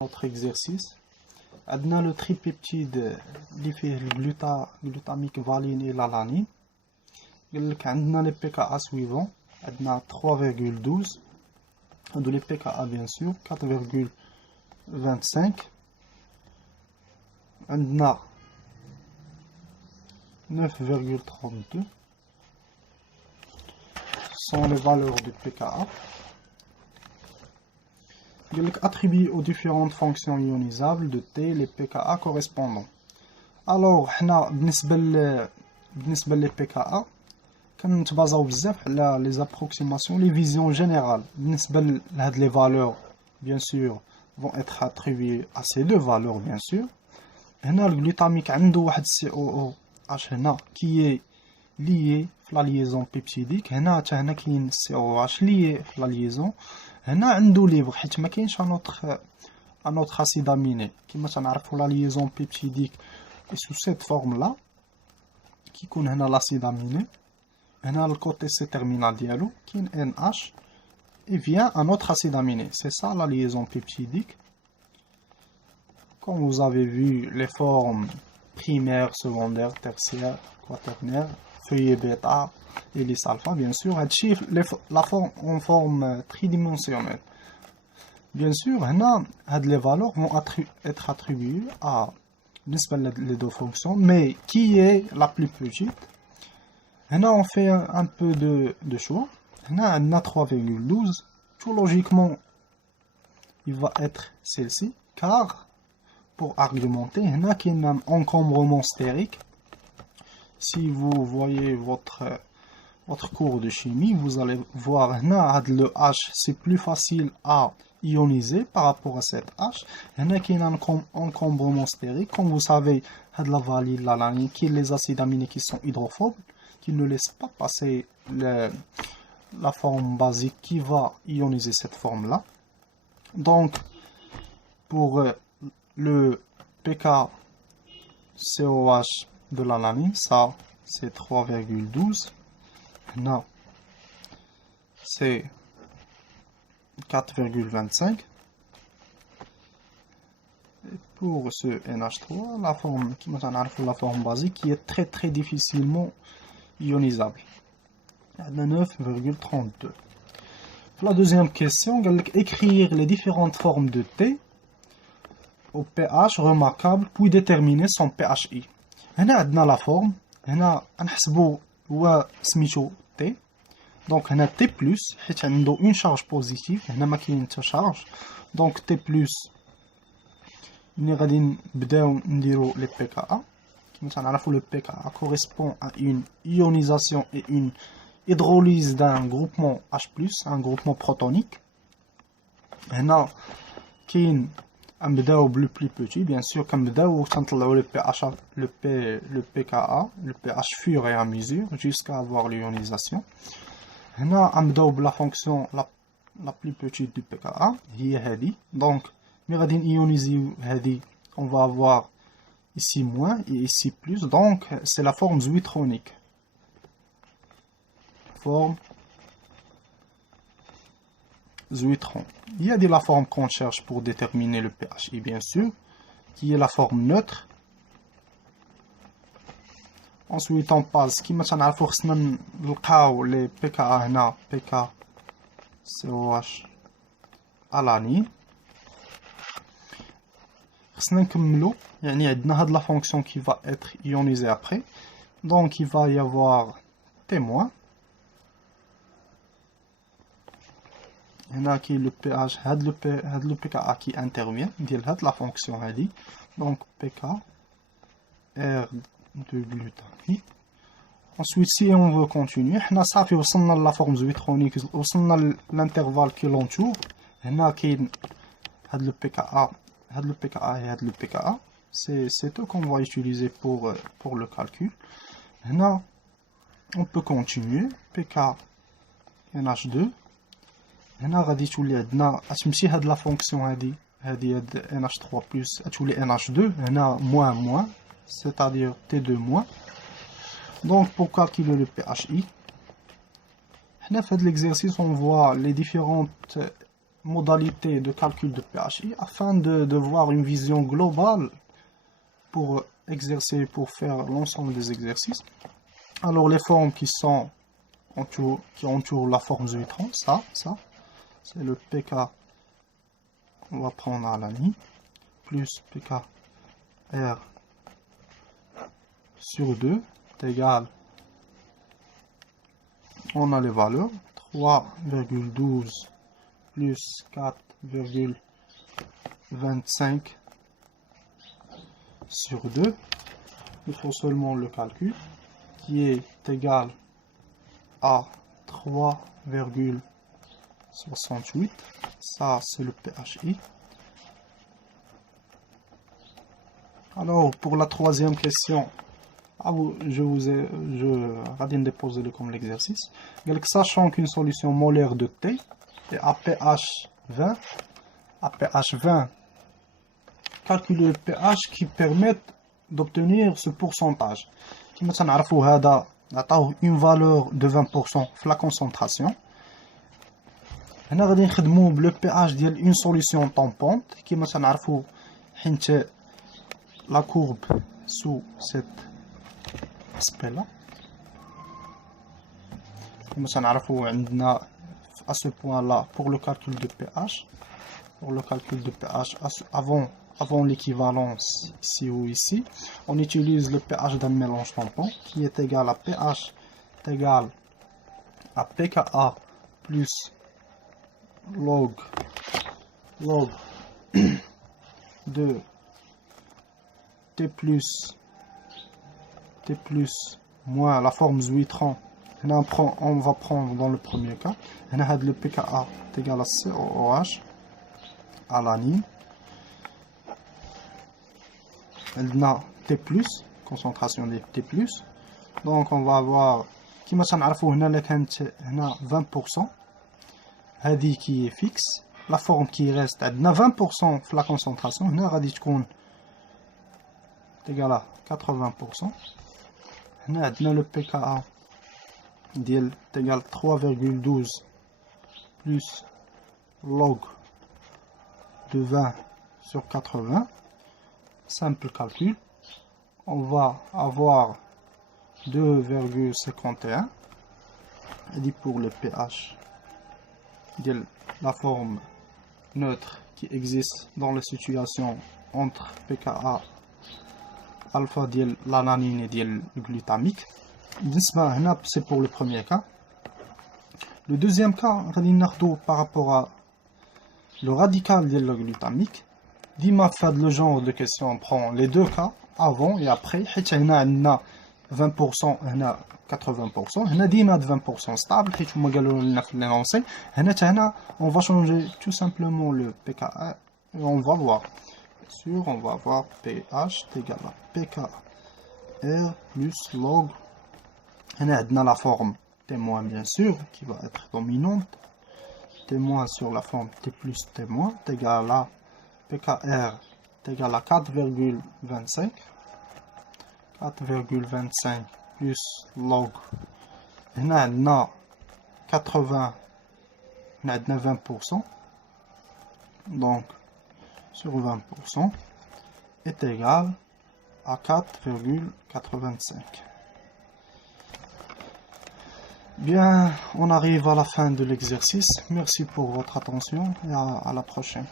Notre exercice. On le tripeptide glutamique valine et l'alanine. On a les pKa suivants. On a 3,12. On a les pKa bien sûr 4,25. On a 9,32 sont les valeurs du pKa. Il attribue aux différentes fonctions ionisables de T les pKa correspondants. Alors, بالنسبة les pKa, كنتبازاو بزاف على les approximations, les visions générales. بالنسبة لهاد les valeurs, bien sûr, vont être attribuées à ces deux valeurs, bien sûr. هنا le glutamique عنده واحد COOH هنا qui est lié في la liaison peptidique. هنا كاين COH lié في la liaison. هنا عنده ليبر حيت ما كاينش ان اوتر اسيد اميني كما تنعرفوا لا ليزون بيبتيديك سو سيت فورم لا كيكون هنا لاسيد اميني هنا الكوتي سي تيرمينال ديالو كاين ان اش اي فيان ان اوتر اسيد اميني سي سا لا ليزون بيبتيديك comme vous avez vu les formes primaires, secondaires, tertiaires, quaternaires, feuillet bêta, hélice alpha, bien sûr, la forme en forme tridimensionnelle. Bien sûr, les valeurs vont être attribuées à les deux fonctions, mais qui est la plus petite? On fait un peu de choix. On a 3,12. Tout logiquement, il va être celle-ci, car pour argumenter, il y a un encombrement stérique. Si vous voyez votre cours de chimie, vous allez voir que le H c'est plus facile à ioniser par rapport à cette H. Il y a un encombrement stérique. Comme vous savez, la valine, l'alanine, qui sont les acides aminés qui sont hydrophobes, qui ne laissent pas passer la forme basique qui va ioniser cette forme-là. Donc, pour le pKCOH de l'alanine, ça c'est 3,12. Là, c'est 4,25. Et pour ce NH3, la forme basique qui est très difficilement ionisable. On a 9,32. Pour la deuxième question, écrire les différentes formes de T au pH remarquable puis déterminer son pHI. هنا عندنا la forme. هنا نحسبوا هو سميتو T. Donc هنا T+, حيت عنده une charge positive. هنا ما كاين حتى charge. Donc T+, ملي غادي نبداو نديرو les pKa. كما تنعرفوا le pKa correspond à une ionisation et une hydrolyse d'un groupement H+, un groupement protonique. هنا كاين نبداو بلو بلي بوتي بيان سور كنبداو تنطلعوا le pKa le pH fur et à mesure jusqu'à avoir l'ionisation. هنا نبداو بلا فونكسيون la plus petite du pKa هي هذه. donc ملي غادي نيونيزيو هذه on va avoir ici moins et ici plus, donc c'est la forme zwitronique. Forme Zwitron. Il y a la forme qu'on cherche pour déterminer le pHI, bien sûr, qui est la forme neutre. Ensuite, on passe, qui m'a les pKa, pKCOH alanine. Il y a la fonction qui va être ionisée après. Donc, il va y avoir témoin. Il y a le pH, le pKa qui intervient, la fonction هذه. Donc pK R de glutamine. Ensuite, si on veut continuer, on a la forme zwitronique, on a l'intervalle qui l'entoure. هنا كاين le pKa, le pKa et le pKa. C'est eux qu'on va utiliser pour le calcul. هنا on peut continuer. pK NH2. هنا غادي تولي عندنا تمشي هاد لا فونكسيون هادي NH3 plus تولي NH2 هنا moins c'est-à-dire T2 moins. Donc pour calculer le pHI, هنا في هاد l'exercice on voit les différentes modalités de calcul de PHI afin de voir une vision globale pour exercer, pour faire l'ensemble des exercices. Alors les formes qui entourent la forme Zuitron, ça, c'est le PK, on va prendre à l'ANI, plus PKR sur 2 est égal, on a les valeurs, 3,12 plus 4,25 sur 2. Il faut seulement le calcul qui est égal à 3,68. Ça, c'est le PHI. Alors, pour la troisième question, je vais déposer comme l'exercice. Sachant qu'une solution molaire de T est à pH 20, calculer le pH qui permet d'obtenir ce pourcentage. Comme nous savons, une valeur de 20% la concentration. Nous allons utiliser le pH d'une solution tampante. Comme nous savons, la courbe sous cet aspect-là. Comme nous savons, à ce point-là, pour le calcul de pH, avant l'équivalence ici ou ici, on utilise le pH d'un mélange tampon qui est égal à pH est égal à pKa plus log de T plus moins la forme Zuitron. On va prendre dans le premier cas, le pKa est égal à COH à l'anine. Elle a T+, concentration de T+. Donc on va avoir, qui m'a s'enarfou, on a 20%. Hadi qui est fixe. La forme qui reste, elle a 20% la concentration. On a radis qu'on est égal à 80%. On a le pKa est égal à 3,12 plus log de 20 sur 80. Simple calcul, on va avoir 2,51 et dit pour le pH de la forme neutre qui existe dans les situations entre pKa alpha de l'ananine et de glutamique. C'est pour le premier cas. Le deuxième cas, par rapport à le radical de la glutamique. Dima fait le genre de question, on prend les deux cas, avant et après. On a 20%, on a 80%. On a 20% stable. On va changer tout simplement le pKa et on va voir. Bien sûr, on va avoir pH égal à pKr plus log. On a la forme témoin, bien sûr, qui va être dominante. Témoin sur la forme T plus témoin est égal à pKr est égal à 4,25. 4,25 plus log. On a 80, on a 20%. Donc, sur 20% est égal à 4,85. Bien, on arrive à la fin de l'exercice. Merci pour votre attention et à la prochaine.